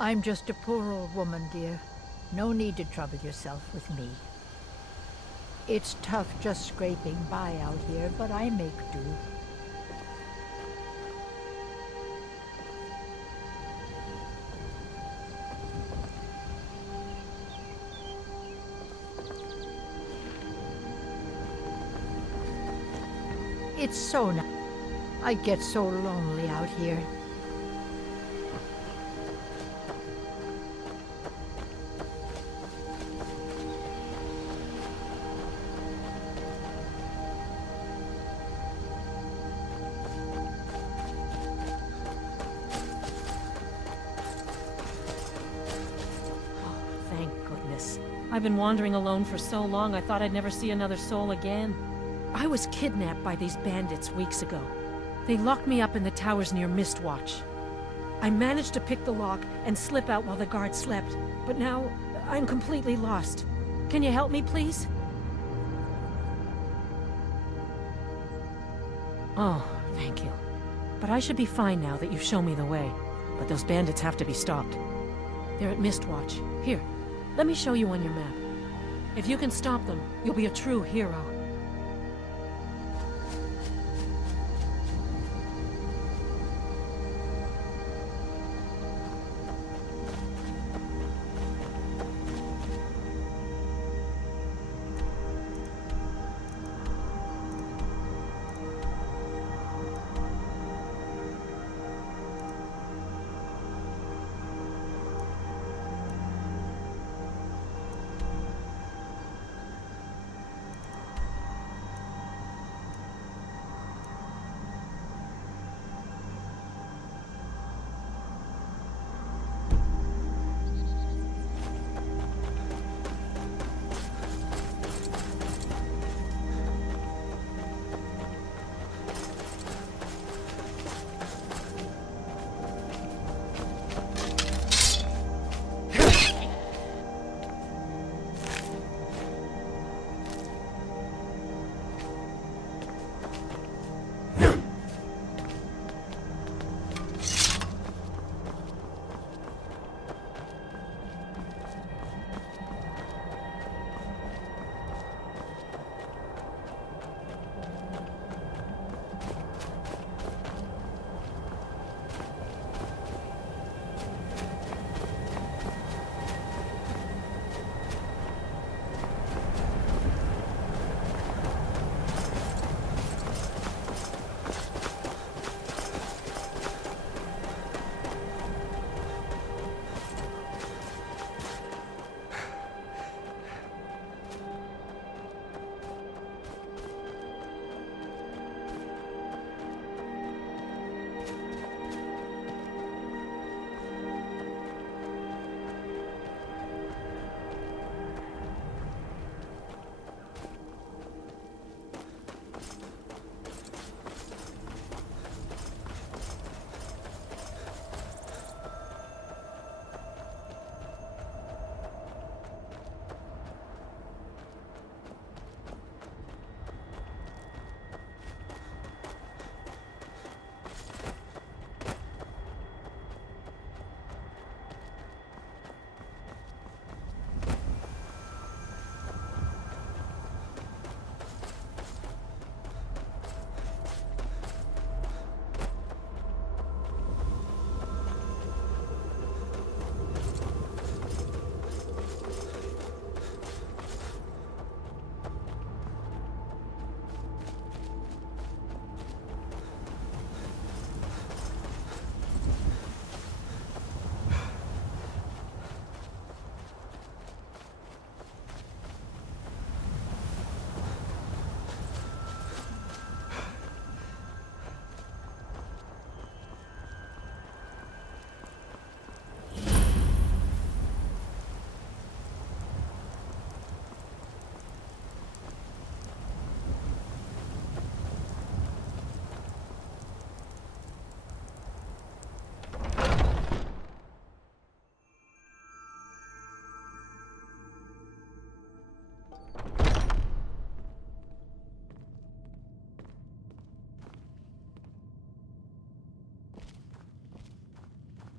I'm just a poor old woman, dear. No need to trouble yourself with me. It's tough just scraping by out here, but I make do. It's so nice. I get so lonely out here. Thank goodness. I've been wandering alone for so long, I thought I'd never see another soul again. I was kidnapped by these bandits weeks ago. They locked me up in the towers near Mistwatch. I managed to pick the lock and slip out while the guards slept, but now I'm completely lost. Can you help me, please? Oh, thank you. But I should be fine now that you've shown me the way. But those bandits have to be stopped. They're at Mistwatch. Here, let me show you on your map. If you can stop them, you'll be a true hero.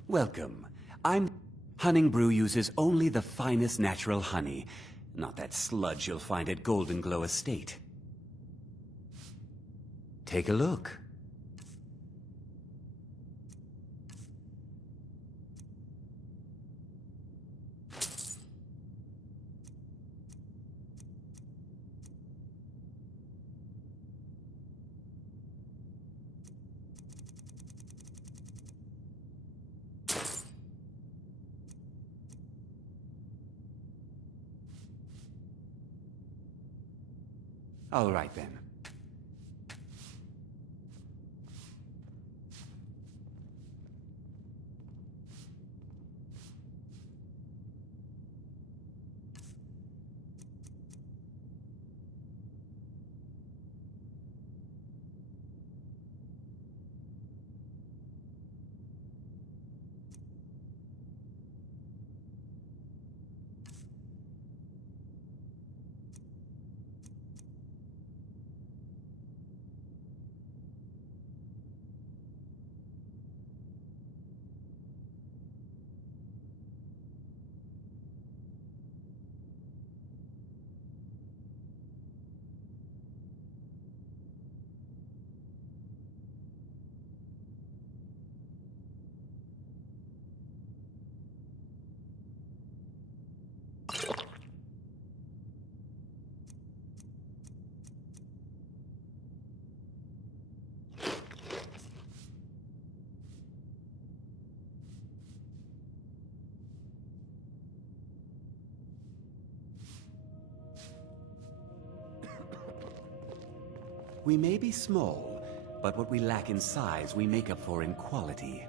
Welcome. I'm Hunning Brew uses only the finest natural honey, not that sludge you'll find at Golden Glow Estate. Take a look. All right, then. We may be small, but what we lack in size, we make up for in quality.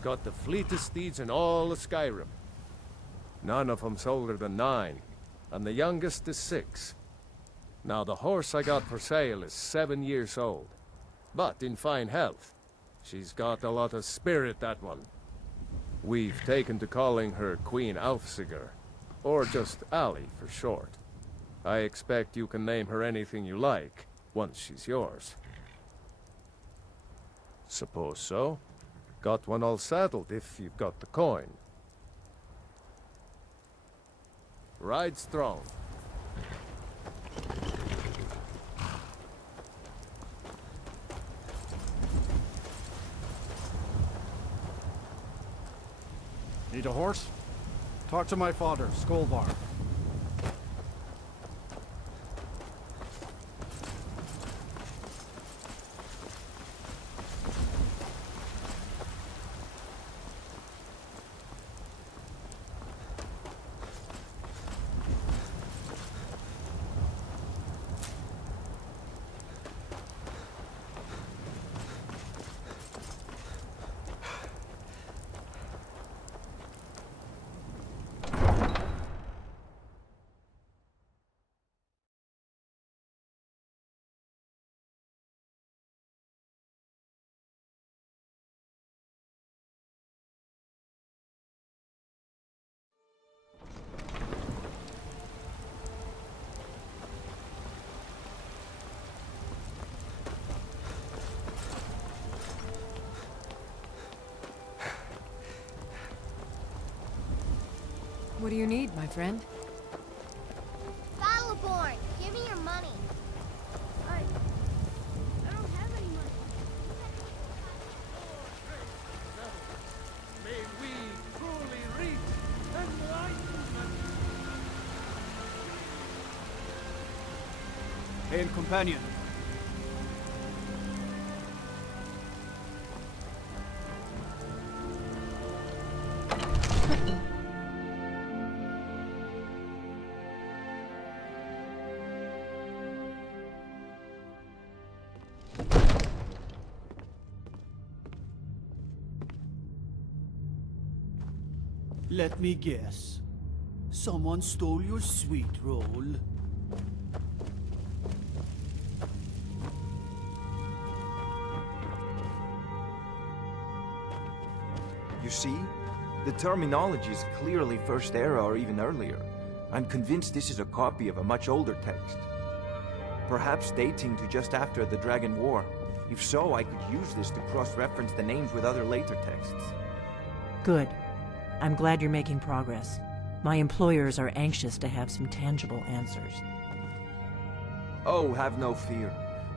Got the fleetest steeds in all of Skyrim. None of them's older than 9, and the youngest is 6. Now the horse I got for sale is 7 years old, but in fine health. She's got a lot of spirit, that one. We've taken to calling her Queen Alfsigar, or just Allie for short. I expect you can name her anything you like, once she's yours. Suppose so. Got one all saddled if you've got the coin. Ride strong. Need a horse? Talk to my father, Skolvar. What do you need, my friend? Battleborn, give me your money. I don't have any money. May we truly reach enlightenment. Hail, companion. Let me guess. Someone stole your sweet roll. You see? The terminology is clearly First Era or even earlier. I'm convinced this is a copy of a much older text. Perhaps dating to just after the Dragon War. If so, I could use this to cross-reference the names with other later texts. Good. I'm glad you're making progress. My employers are anxious to have some tangible answers. Oh, have no fear.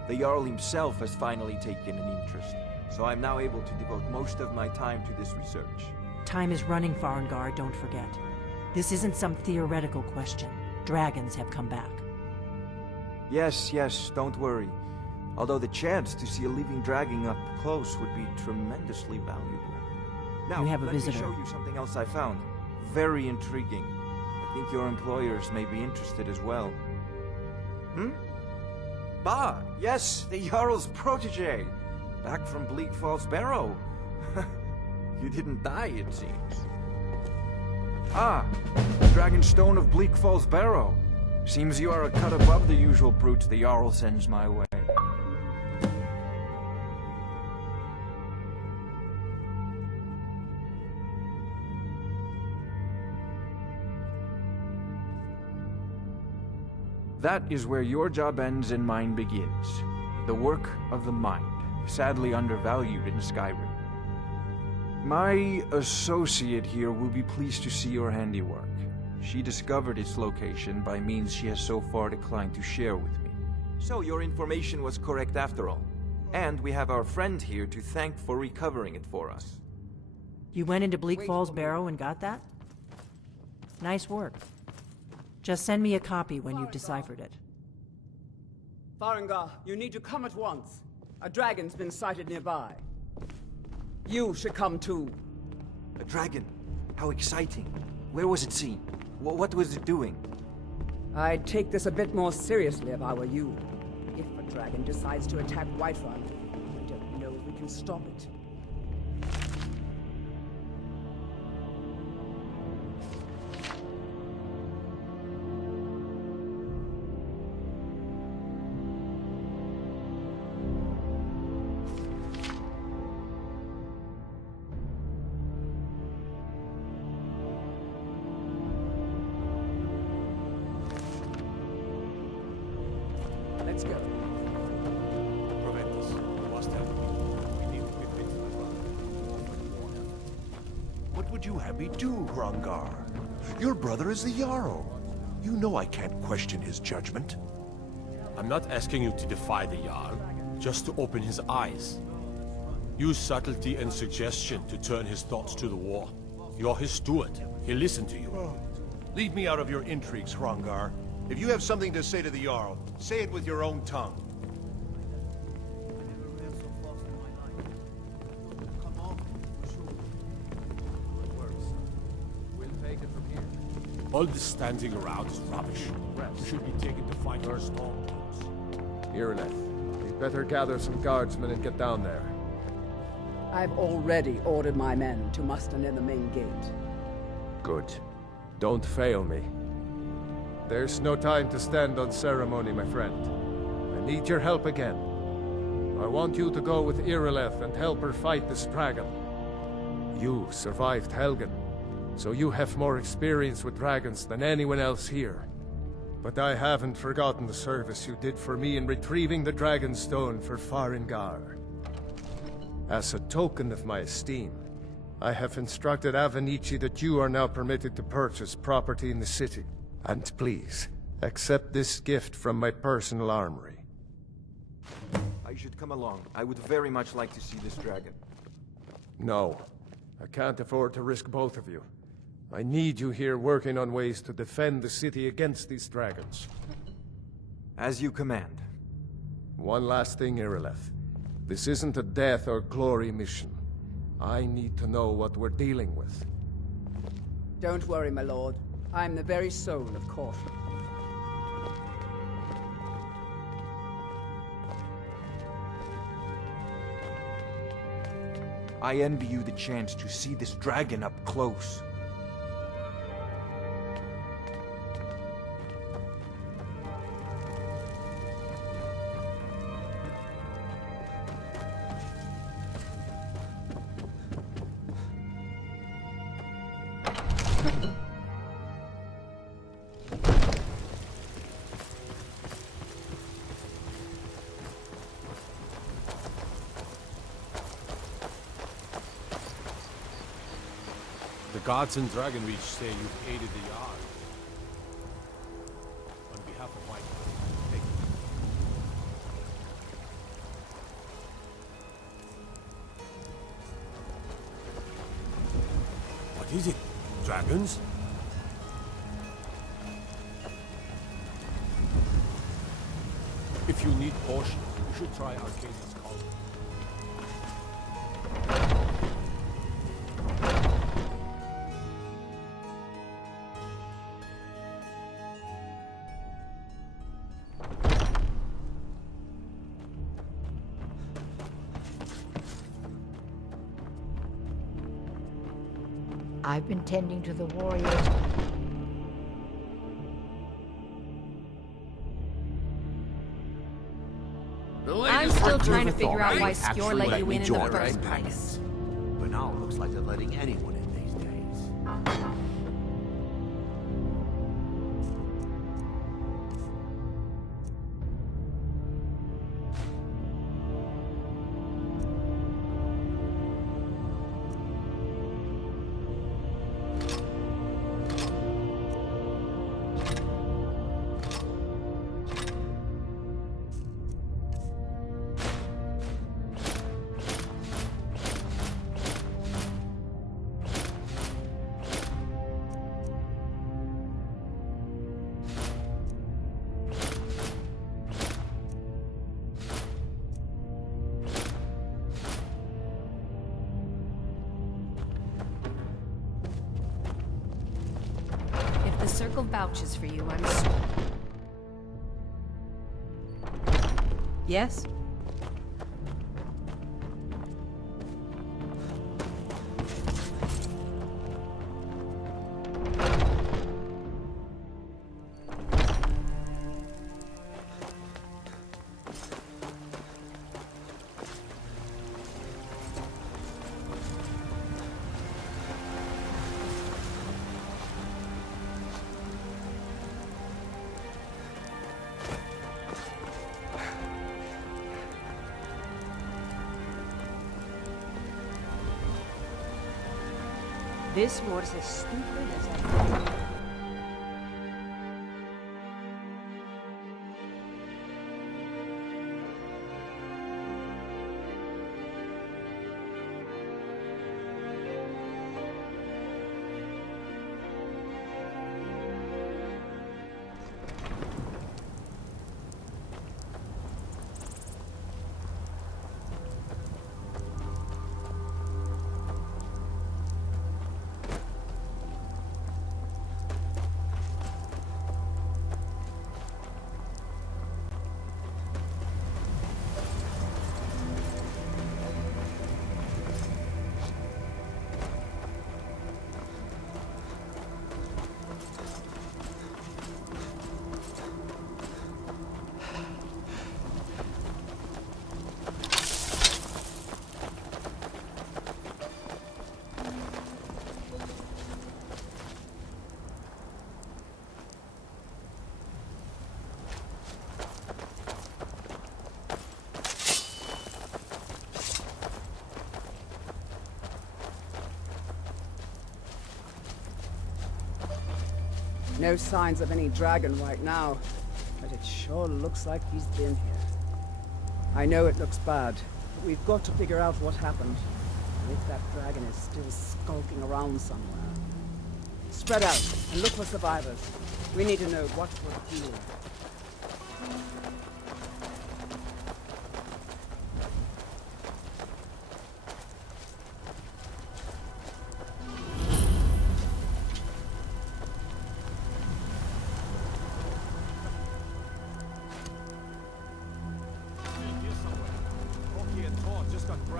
The Jarl himself has finally taken an interest, so I'm now able to devote most of my time to this research. Time is running, Farengar, don't forget. This isn't some theoretical question. Dragons have come back. Yes, don't worry. Although the chance to see a living dragon up close would be tremendously valuable. Now, You have a let visitor. me show you something else I found. Very intriguing. I think your employers may be interested as well. Bah, yes, the Jarl's protege. Back from Bleak Falls Barrow. You didn't die, it seems. Ah, the Dragonstone of Bleak Falls Barrow. Seems you are a cut above the usual brutes the Jarl sends my way. That is where your job ends and mine begins. The work of the mind, sadly undervalued in Skyrim. My associate here will be pleased to see your handiwork. She discovered its location by means she has so far declined to share with me. So your information was correct after all. And we have our friend here to thank for recovering it for us. You went into Bleak Falls Barrow and got that? Nice work. Just send me a copy when you've deciphered it. Farengar, you need to come at once. A dragon's been sighted nearby. You should come too. A dragon? How exciting. Where was it seen? What was it doing? I'd take this a bit more seriously if I were you. If a dragon decides to attack Whiterun, I don't know if we can stop it. Let's go. Prevent this. We must help. We need to convince my brother. What would you have me do, Hrongar? Your brother is the Jarl. You know I can't question his judgment. I'm not asking you to defy the Jarl, just to open his eyes. Use subtlety and suggestion to turn his thoughts to the war. You're his steward. He'll listen to you. Oh. Leave me out of your intrigues, Hrongar. If you have something to say to the Jarl, say it with your own tongue. We'll take it from here. All this standing around is rubbish. You should be taken to fight your stormcloaks. Irileth, we'd better gather some guardsmen and get down there. I've already ordered my men to muster near the main gate. Good. Don't fail me. There's no time to stand on ceremony, my friend. I need your help again. I want you to go with Irileth and help her fight this dragon. You survived Helgen, so you have more experience with dragons than anyone else here. But I haven't forgotten the service you did for me in retrieving the Dragonstone for Farengar. As a token of my esteem, I have instructed Avenici that you are now permitted to purchase property in the city. And please, accept this gift from my personal armory. I should come along. I would very much like to see this dragon. No, I can't afford to risk both of you. I need you here working on ways to defend the city against these dragons. As you command. One last thing, Irileth. This isn't a death or glory mission. I need to know what we're dealing with. Don't worry, my lord. I'm the very soul of caution. I envy you the chance to see this dragon up close. The gods in Dragonreach say you've aided the Jarl. On behalf of my thank you. What is it? Dragons? If you need potions, you should try Arcadia's cauldron. I've been tending to the warriors. I'm still trying to figure out why Skjor let you in the first place. But now it looks like they're letting anyone in these days. The Circle vouches for you, I'm Yes? This was as stupid as I thought. No signs of any dragon right now, but it sure looks like he's been here. I know it looks bad, but we've got to figure out what happened, and if that dragon is still skulking around somewhere. Spread out and look for survivors. We need to know what we're doing.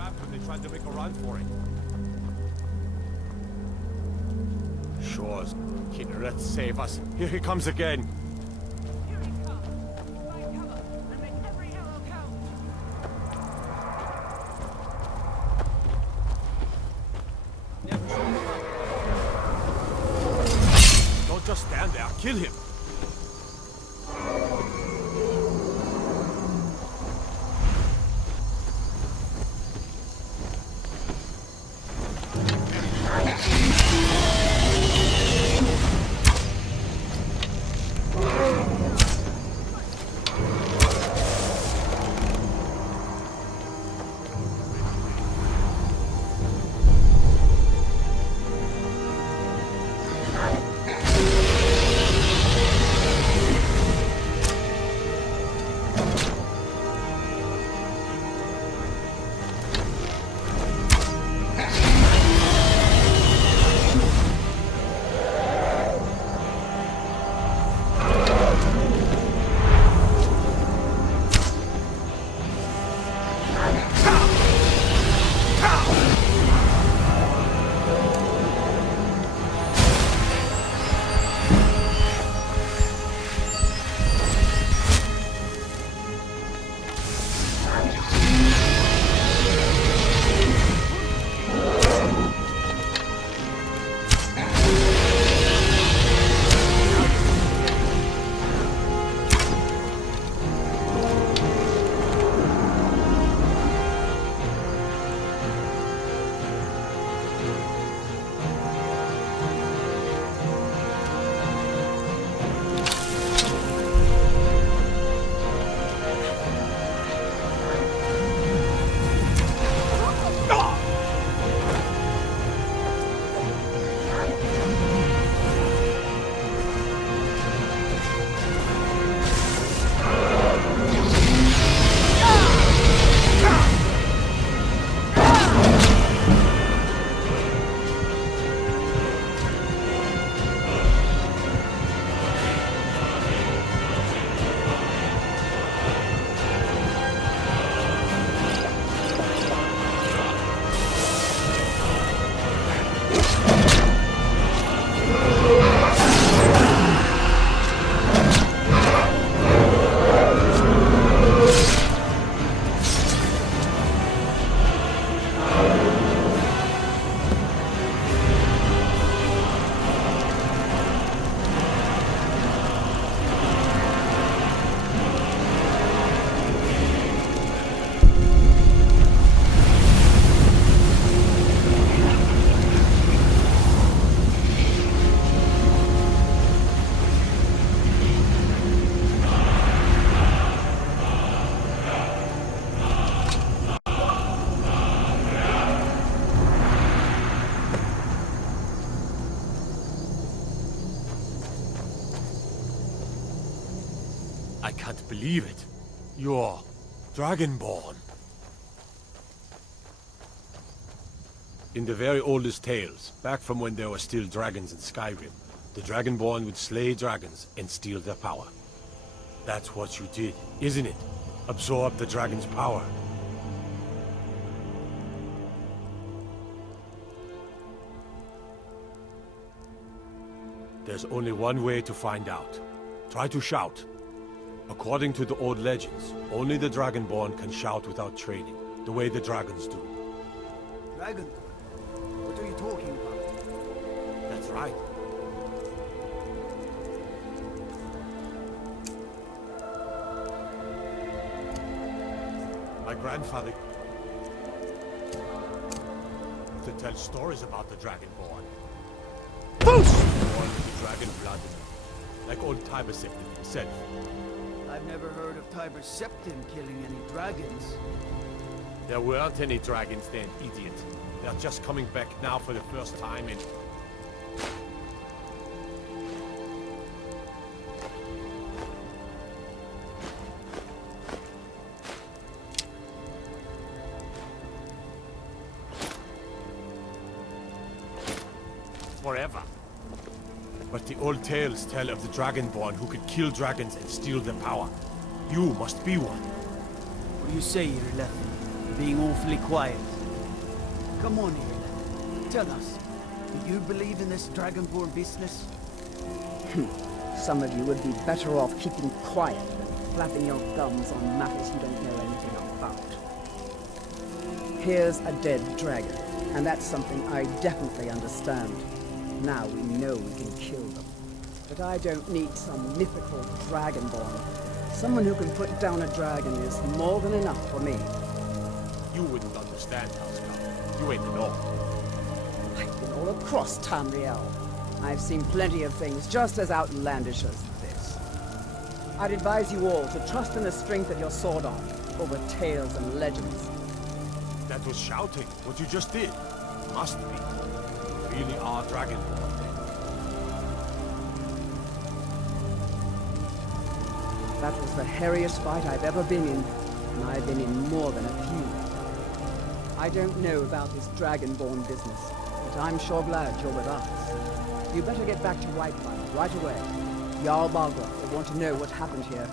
trapped when they tried to make a run for it. Sure, Kindred, save us. Here he comes again. Don't just stand there. Kill him. I can't believe it. You're Dragonborn. In the very oldest tales, back from when there were still dragons in Skyrim, the Dragonborn would slay dragons and steal their power. That's what you did, isn't it? Absorb the dragon's power. There's only one way to find out. Try to shout. According to the old legends, only the Dragonborn can shout without training, the way the dragons do. Dragon? What are you talking about? That's right. My grandfather to tell stories about the Dragonborn. Born with the dragon blood, like old Tiber Septim himself. I've never heard of Tiber Septim killing any dragons. There weren't any dragons then, idiot. They're just coming back now for the first time in... forever. But the old tales tell of the Dragonborn who could kill dragons and steal their power. You must be one. What do you say, Unrelenting? You're being awfully quiet. Come on here, lad. Tell us, do you believe in this Dragonborn business? Some of you would be better off keeping quiet than flapping your gums on matters you don't know anything about. Here's a dead dragon, and that's something I definitely understand. Now we know we can kill them. But I don't need some mythical Dragonborn. Someone who can put down a dragon is more than enough for me. You wouldn't understand, Housecarl. You ain't the Nord. I've been all across Tamriel. I've seen plenty of things just as outlandish as this. I'd advise you all to trust in the strength of your sword arm over tales and legends. That was shouting, what you just did. Must be. You really are Dragonborn. That was the hairiest fight I've ever been in, and I've been in more than a few. I don't know about this Dragonborn business, but I'm sure glad you're with us. You better get back to Whitefire right away. Jarl Barrow will want to know what happened here.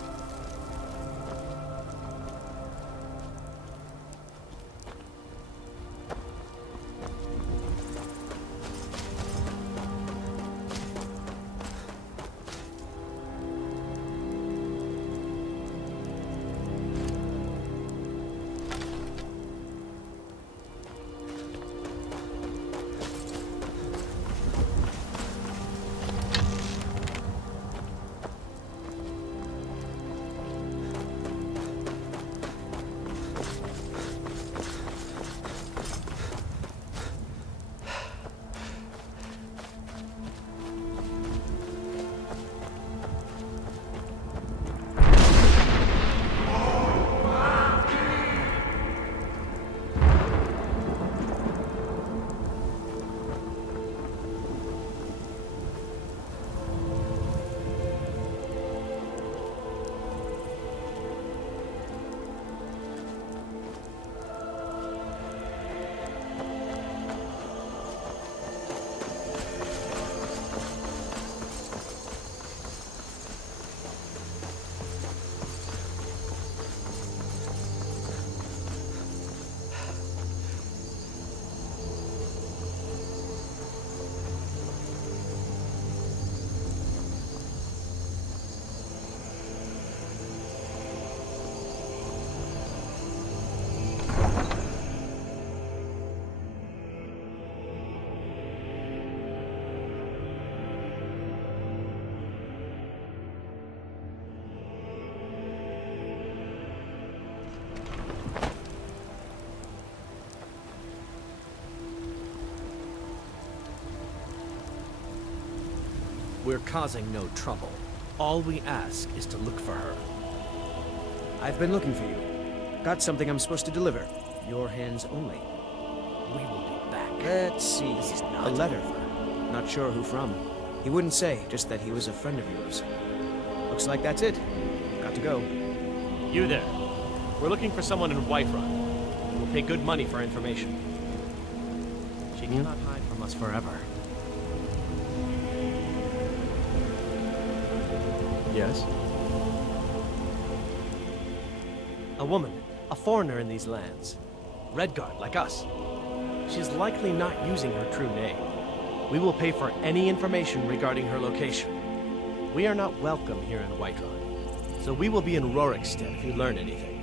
We're causing no trouble. All we ask is to look for her. I've been looking for you. Got something I'm supposed to deliver. Your hands only. We will be back. Let's see. This is not a letter. Not sure who from. He wouldn't say, just that he was a friend of yours. Looks like that's it. Got to go. You there. We're looking for someone in Whiterun. We'll pay good money for information. She cannot hide from us forever. Yes? A woman, a foreigner in these lands. Redguard, like us. She's likely not using her true name. We will pay for any information regarding her location. We are not welcome here in Whiterun, so we will be in Rorikstead if you learn anything.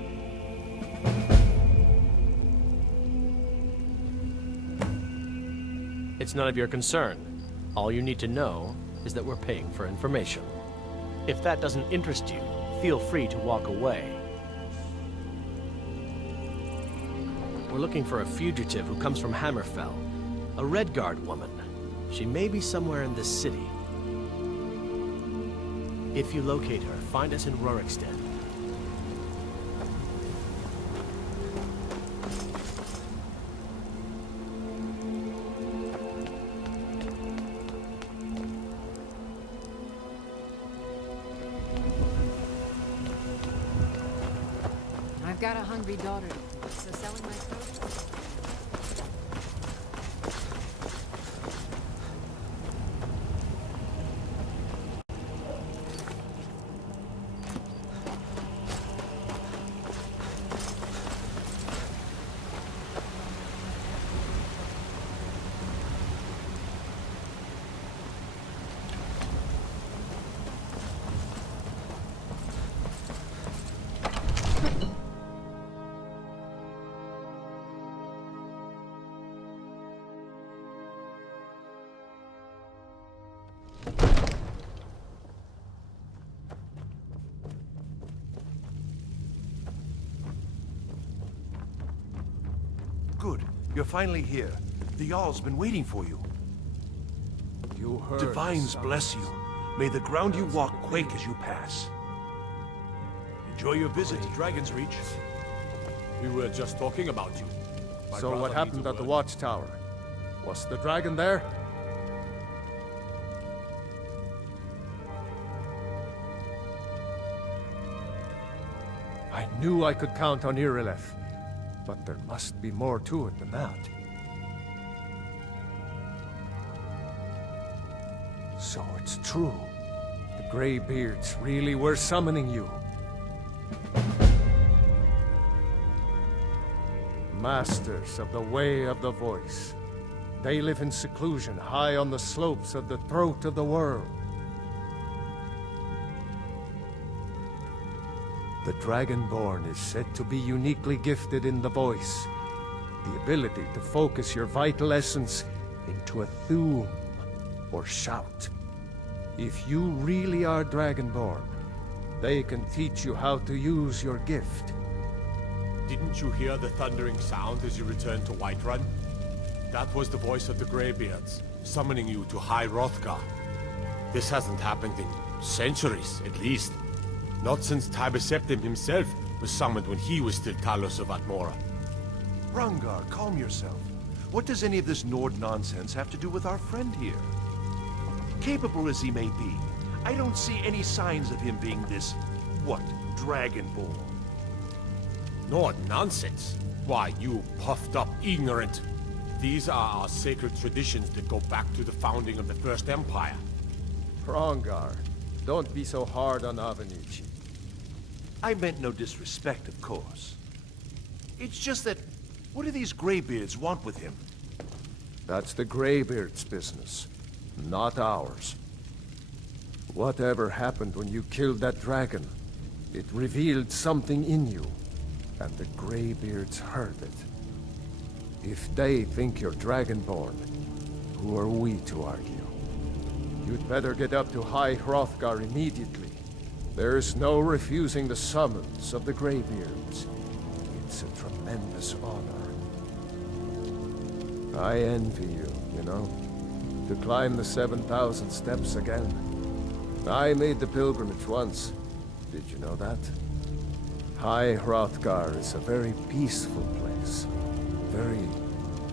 It's none of your concern. All you need to know is that we're paying for information. If that doesn't interest you, feel free to walk away. We're looking for a fugitive who comes from Hammerfell. A Redguard woman. She may be somewhere in this city. If you locate her, find us in Rorikstead. I've got a hungry daughter, so selling my produce. Good. You're finally here. The Jarl's been waiting for you. You heard. Divines bless you. May the ground you walk quake as you pass. Enjoy your visit to Dragon's Reach. We were just talking about you. My So brother what needs happened a at the word. watchtower? Was the dragon there? I knew I could count on Irileth, but there must be more to it than that. So it's true. The Greybeards really were summoning you. Masters of the Way of the Voice. They live in seclusion high on the slopes of the throat of the world. The Dragonborn is said to be uniquely gifted in the voice, the ability to focus your vital essence into a thum, or shout. If you really are Dragonborn, they can teach you how to use your gift. Didn't you hear the thundering sound as you returned to Whiterun? That was the voice of the Greybeards, summoning you to High Hrothgar. This hasn't happened in centuries, at least. Not since Tiber Septim himself was summoned when he was still Talos of Atmora. Rangar, calm yourself. What does any of this Nord nonsense have to do with our friend here? Capable as he may be, I don't see any signs of him being this, what, Dragonborn. Nord nonsense? Why, you puffed up ignorant. These are our sacred traditions that go back to the founding of the First Empire. Farengar, don't be so hard on Avenici. I meant no disrespect, of course. It's just that, what do these Greybeards want with him? That's the Greybeards' business, not ours. Whatever happened when you killed that dragon, it revealed something in you, and the Greybeards heard it. If they think you're Dragonborn, who are we to argue? You'd better get up to High Hrothgar immediately. There's no refusing the summons of the Greybeards. It's a tremendous honor. I envy you, you know? To climb the 7,000 steps again. I made the pilgrimage once. Did you know that? High Hrothgar is a very peaceful place. Very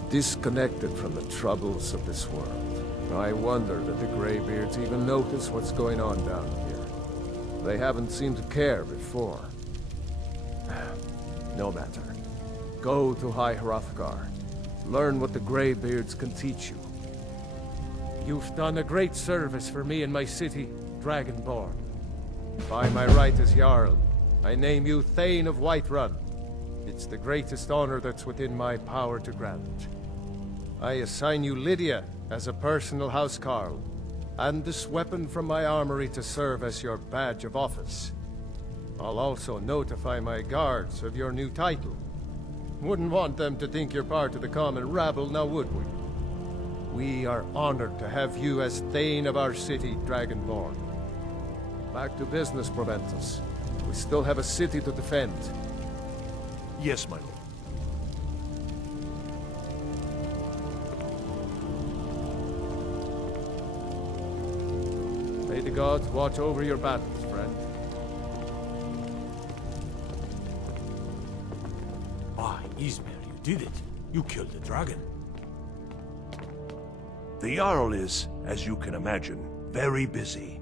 disconnected from the troubles of this world. I wonder that the Greybeards even notice what's going on down here. They haven't seemed to care before. No matter. Go to High Hrothgar. Learn what the Greybeards can teach you. You've done a great service for me and my city, Dragonborn. By my right as Jarl, I name you Thane of Whiterun. It's the greatest honor that's within my power to grant. I assign you Lydia as a personal housecarl, and this weapon from my armory to serve as your badge of office. I'll also notify my guards of your new title. Wouldn't want them to think you're part of the common rabble, now would we? We are honored to have you as Thane of our city, Dragonborn. Back to business, Proventus. We still have a city to defend. Yes, my lord. May the gods watch over your battles, friend. By Ismail, you did it. You killed the dragon. The Jarl is, as you can imagine, very busy.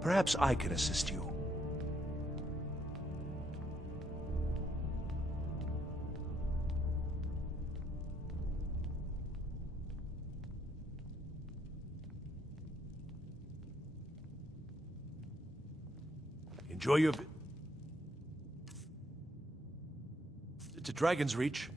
Perhaps I can assist you. Enjoy your to Dragon's Reach.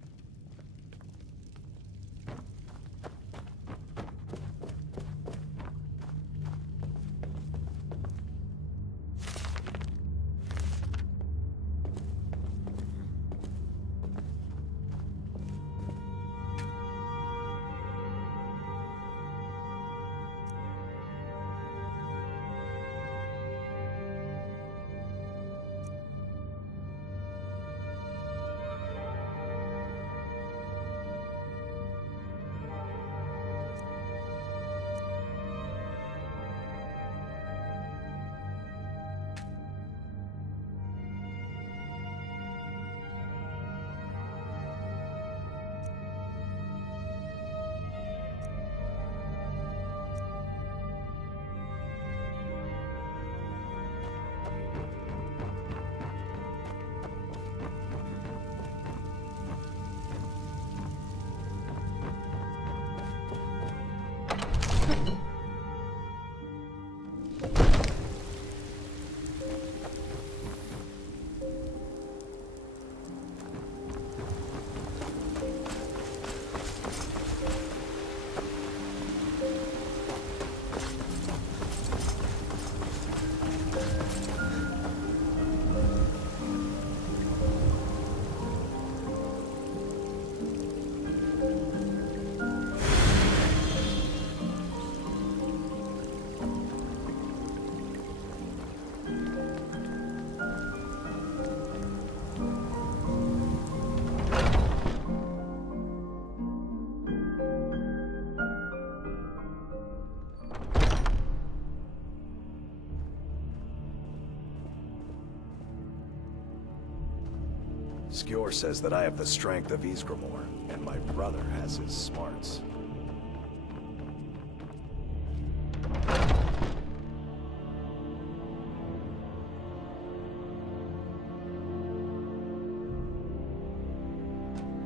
Skjor says that I have the strength of Ysgramor, and my brother has his smarts.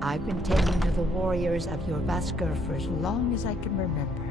I've been tending to the warriors of your Vaskr for as long as I can remember.